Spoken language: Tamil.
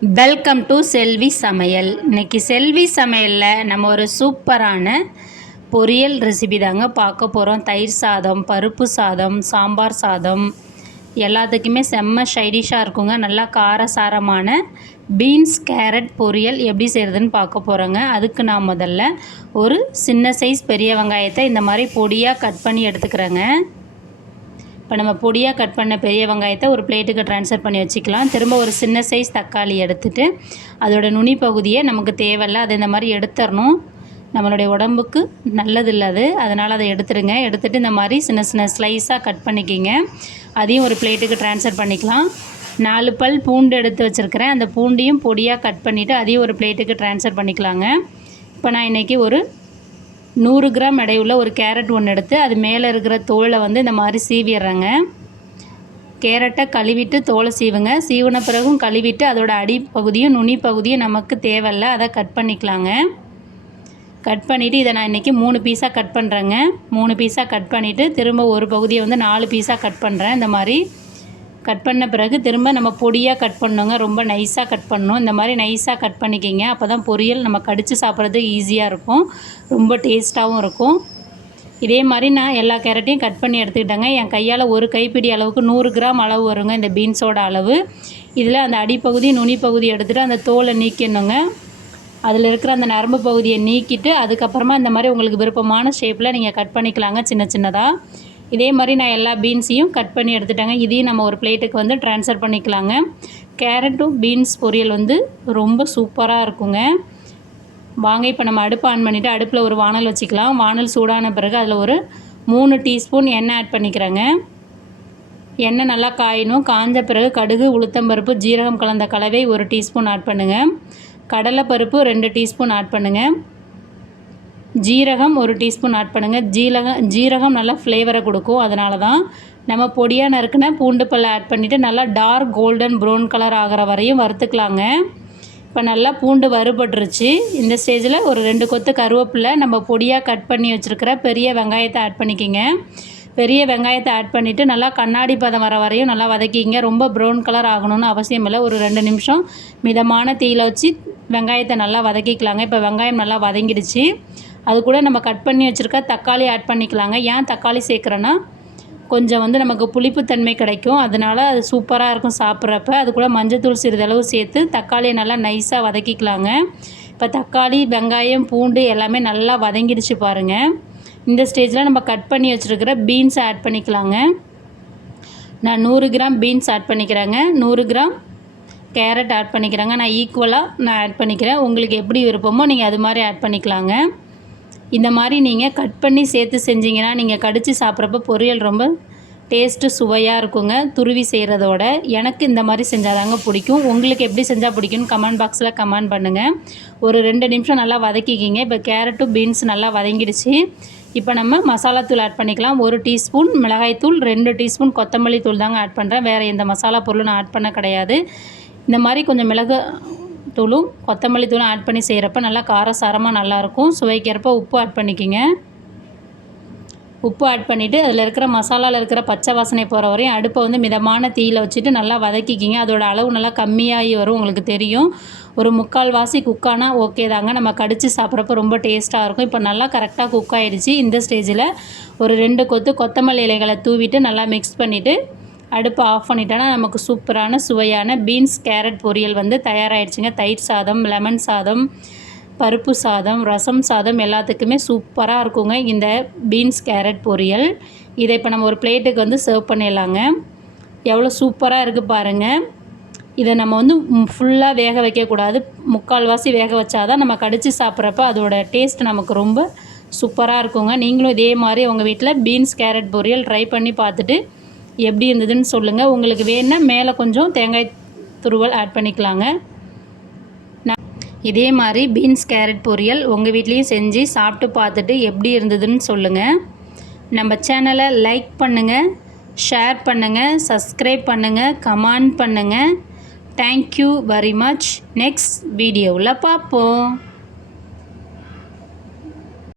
வெல்கம் டு செல்வி சமையல் இன்னைக்கு செல்வி சமையலில் நம்ம ஒரு சூப்பரான பொரியல் ரெசிபி தாங்க பார்க்க போகிறோம் தயிர் சாதம் பருப்பு சாதம் சாம்பார் சாதம் எல்லாத்துக்குமே செம்ம ஷைடிஷாக இருக்குங்க. நல்லா காரசாரமான பீன்ஸ் கேரட் பொரியல் எப்படி செய்கிறதுன்னு பார்க்க போகிறோங்க அதுக்கு நான் முதல்ல ஒரு சின்ன சைஸ் பெரிய வெங்காயத்தை இந்த மாதிரி பொடியாக கட் பண்ணி எடுத்துக்கிறேங்க. இப்போ நம்ம பொடியாக கட் பண்ண பெரிய வெங்காயத்தை ஒரு பிளேட்டுக்கு ட்ரான்ஸ்ஃபர் பண்ணி வச்சுக்கலாம். திரும்ப ஒரு சின்ன சைஸ் தக்காளி எடுத்துகிட்டு அதோட நுனி பகுதியை நமக்கு தேவையில்ல அதை இந்த மாதிரி எடுத்துடணும். நம்மளுடைய உடம்புக்கு நல்லது அது. அதனால் அதை எடுத்துடுங்க. எடுத்துகிட்டு இந்த மாதிரி சின்ன சின்ன ஸ்லைஸாக கட் பண்ணிக்கிங்க. அதையும் ஒரு பிளேட்டுக்கு ட்ரான்ஸ்ஃபர் பண்ணிக்கலாம். நாலு பல் பூண்டு எடுத்து வச்சுருக்கிறேன். அந்த பூண்டையும் பொடியாக கட் பண்ணிவிட்டு அதையும் ஒரு பிளேட்டுக்கு ட்ரான்ஸ்ஃபர் பண்ணிக்கலாங்க. இப்போ நான் இன்றைக்கி ஒரு நூறு கிராம் எடையுள்ள ஒரு கேரட் ஒன்று எடுத்து அது மேலே இருக்கிற தோலை வந்து இந்த மாதிரி சீவிடுறேங்க. கேரட்டை கழுவிட்டு தோலை சீவுங்க. சீவின பிறகும் கழுவிட்டு அதோட அடிப்பகுதியும் நுனி பகுதியும் நமக்கு தேவையில்ல. அதை கட் பண்ணிக்கலாங்க. கட் பண்ணிவிட்டு இதை நான் இன்றைக்கி மூணு பீஸாக கட் பண்ணுறேங்க மூணு பீஸாக கட் பண்ணிவிட்டு திரும்ப ஒரு பகுதியை வந்து நாலு பீஸாக கட் பண்ணுறேன் இந்த மாதிரி கட் பண்ண பிறகு திரும்ப நம்ம பொடியாக கட் பண்ணோங்க. ரொம்ப நைஸாக கட் பண்ணணும். இந்த மாதிரி நைஸாக கட் பண்ணிக்கிங்க. அப்போ தான் பொரியல் நம்ம கடித்து சாப்பிட்றது ஈஸியாக இருக்கும். ரொம்ப டேஸ்ட்டாகவும் இருக்கும். இதே மாதிரி நான் எல்லா கேரட்டையும் கட் பண்ணி எடுத்துக்கிட்டேங்க. என் கையால் ஒரு கைப்பிடி அளவுக்கு நூறு கிராம் அளவு வருங்க இந்த பீன்ஸோட அளவு. இதில் அந்த அடிப்பகுதி நுனி எடுத்துகிட்டு அந்த தோலை நீக்கணுங்க. அதில் இருக்கிற அந்த நரம்பு பகுதியை நீக்கிட்டு அதுக்கப்புறமா இந்த மாதிரி உங்களுக்கு விருப்பமான ஷேப்பில் நீங்கள் கட் பண்ணிக்கலாங்க சின்ன சின்னதாக இதே மாதிரி நான் எல்லா பீன்ஸையும் கட் பண்ணி எடுத்துட்டேங்க. இதையும் நம்ம ஒரு பிளேட்டுக்கு வந்து ட்ரான்ஸ்ஃபர் பண்ணிக்கலாங்க. கேரட்டும் பீன்ஸ் பொரியல் வந்து ரொம்ப சூப்பராக இருக்குங்க. வாங்க இப்போ நம்ம அடுப்பு ஆன் பண்ணிவிட்டு அடுப்பில் ஒரு வானல் வச்சுக்கலாம். வானல் சூடான பிறகு அதில் ஒரு மூணு டீஸ்பூன் எண்ணெய் ஆட் பண்ணிக்கிறேங்க. எண்ணெய் நல்லா காயணும். காஞ்ச பிறகு கடுகு உளுத்தம்பருப்பு ஜீரகம் கலந்த கலவை ஒரு டீஸ்பூன் ஆட் பண்ணுங்கள் கடலைப்பருப்பு ரெண்டு டீஸ்பூன் ஆட் பண்ணுங்கள் ஜீரகம் ஒரு டீஸ்பூன் ஆட் பண்ணுங்கள் ஜீரகம் ஜீரகம் நல்லா ஃப்ளேவரை கொடுக்கும். அதனால தான் நம்ம பொடியாக நறுக்குன பூண்டு பல்லை ஆட் பண்ணிவிட்டு நல்லா டார்க் கோல்டன் ப்ரௌன் கலர் ஆகிற வரையும் வறுத்துக்கலாங்க. இப்போ நல்லா பூண்டு வறுபட்டுருச்சு. இந்த ஸ்டேஜில் ஒரு ரெண்டு கொத்து கருவேப்பிலை நம்ம பொடியாக கட் பண்ணி வச்சுருக்கிற பெரிய வெங்காயத்தை ஆட் பண்ணிக்கிங்க. பெரிய வெங்காயத்தை ஆட் பண்ணிவிட்டு நல்லா கண்ணாடி பதம் வர வரையும் நல்லா வதக்கிங்க ரொம்ப ப்ரௌன் கலர் ஆகணும்னு அவசியம் இல்லை. ஒரு ரெண்டு நிமிஷம் மிதமான தீயில் வச்சு வெங்காயத்தை நல்லா வதக்கிக்கலாங்க. இப்போ வெங்காயம் நல்லா வதங்கிடுச்சு. அது கூட நம்ம கட் பண்ணி வச்சுருக்க தக்காளி ஆட் பண்ணிக்கலாங்க. ஏன் தக்காளி சேர்க்குறோன்னா கொஞ்சம் வந்து நமக்கு புளிப்புத்தன்மை கிடைக்கும். அதனால் அது சூப்பராக இருக்கும் சாப்பிட்றப்ப. அது கூட மஞ்சத்தூள் சிறிதளவு சேர்த்து தக்காளியை நல்லா நைஸாக வதக்கிக்கலாங்க. இப்போ தக்காளி வெங்காயம் பூண்டு எல்லாமே நல்லா வதங்கிடுச்சு பாருங்கள் இந்த ஸ்டேஜில் நம்ம கட் பண்ணி வச்சுருக்கிற பீன்ஸ் ஆட் பண்ணிக்கலாங்க. நான் நூறு கிராம் பீன்ஸ் ஆட் பண்ணிக்கிறேங்க. நூறு கிராம் கேரட் ஆட் பண்ணிக்கிறேங்க. நான் ஈக்குவலாக நான் ஆட் பண்ணிக்கிறேன். உங்களுக்கு எப்படி விருப்பமோ நீங்கள் அது மாதிரி ஆட் பண்ணிக்கலாங்க. இந்த மாதிரி நீங்கள் கட் பண்ணி சேர்த்து செஞ்சிங்கன்னா நீங்கள் கடித்து சாப்பிட்றப்ப பொரியல் ரொம்ப டேஸ்ட்டு சுவையாக இருக்குங்க. துருவி செய்கிறதோட எனக்கு இந்த மாதிரி செஞ்சால் தாங்க பிடிக்கும். உங்களுக்கு எப்படி செஞ்சால் பிடிக்கும்னு கமெண்ட் பாக்ஸில் கமெண்ட் பண்ணுங்கள் ஒரு ரெண்டு நிமிஷம் நல்லா வதக்கிக்கிங்க. இப்போ கேரட்டும் பீன்ஸ் நல்லா வதங்கிடுச்சு. இப்போ நம்ம மசாலாத்தூள் ஆட் பண்ணிக்கலாம். ஒரு டீஸ்பூன் மிளகாய்த்தூள் ரெண்டு டீஸ்பூன் கொத்தமல்லி தூள் தாங்க ஆட் பண்ணுறேன் வேறு எந்த மசாலா பொருளும் நான் ஆட் பண்ண கிடையாது. இந்த மாதிரி கொஞ்சம் மிளகு தூளும் கொத்தமல்லி தூளும் ஆட் பண்ணி செய்கிறப்ப நல்லா காரசாரமாக நல்லாயிருக்கும். சுவைக்கிறப்ப உப்பு ஆட் பண்ணிக்கிங்க. உப்பு ஆட் பண்ணிவிட்டு அதில் இருக்கிற மசாலாவில் இருக்கிற பச்சை வாசனை போகிற வரையும் அடுப்பை வந்து மிதமான தீயில் வச்சுட்டு நல்லா வதக்கிக்கிங்க. அதோட அளவு நல்லா கம்மியாகி வரும் உங்களுக்கு தெரியும். ஒரு முக்கால் வாசி குக்கானா ஓகே தாங்க. நம்ம கடித்து சாப்பிட்றப்ப ரொம்ப டேஸ்ட்டாக இருக்கும். இப்போ நல்லா கரெக்டாக குக் ஆகிடுச்சு இந்த ஸ்டேஜில் ஒரு ரெண்டு கொத்து கொத்தமல்லி இலைகளை தூவிட்டு நல்லா மிக்ஸ் பண்ணிவிட்டு அடுப்பை ஆஃப் பண்ணிட்டோன்னா நமக்கு சூப்பரான சுவையான பீன்ஸ் கேரட் பொரியல் வந்து தயாராகிடுச்சுங்க தயிர் சாதம் லெமன் சாதம் பருப்பு சாதம் ரசம் சாதம் எல்லாத்துக்குமே சூப்பராக இருக்குங்க இந்த பீன்ஸ் கேரட் பொரியல். இதை இப்போ நம்ம ஒரு பிளேட்டுக்கு வந்து சர்வ் பண்ணிடலாங்க. எவ்வளோ சூப்பராக இருக்குது பாருங்கள் இதை நம்ம வந்து ஃபுல்லாக வேக வைக்கக்கூடாது. முக்கால்வாசி வேக வச்சாதான் நம்ம கடித்து சாப்பிட்றப்ப அதோட டேஸ்ட் நமக்கு ரொம்ப சூப்பராக இருக்குங்க. நீங்களும் இதே மாதிரி உங்கள் வீட்டில் பீன்ஸ் கேரட் பொரியல் ட்ரை பண்ணி பார்த்துட்டு எப்படி இருந்ததுன்னு சொல்லுங்கள் உங்களுக்கு வேணால் மேலே கொஞ்சம் தேங்காய் துருவல் ஆட் பண்ணிக்கலாங்க. இதே மாதிரி பீன்ஸ் கேரட் பொரியல் உங்கள் வீட்லேயும் செஞ்சு சாப்பிட்டு பார்த்துட்டு எப்படி இருந்ததுன்னு சொல்லுங்கள் நம்ம சேனலை லைக் பண்ணுங்கள் ஷேர் பண்ணுங்கள் சப்ஸ்கிரைப் பண்ணுங்கள் கமெண்ட் பண்ணுங்கள் தேங்க்யூ வெரி மச் நெக்ஸ்ட் வீடியோவில் பார்ப்போம்.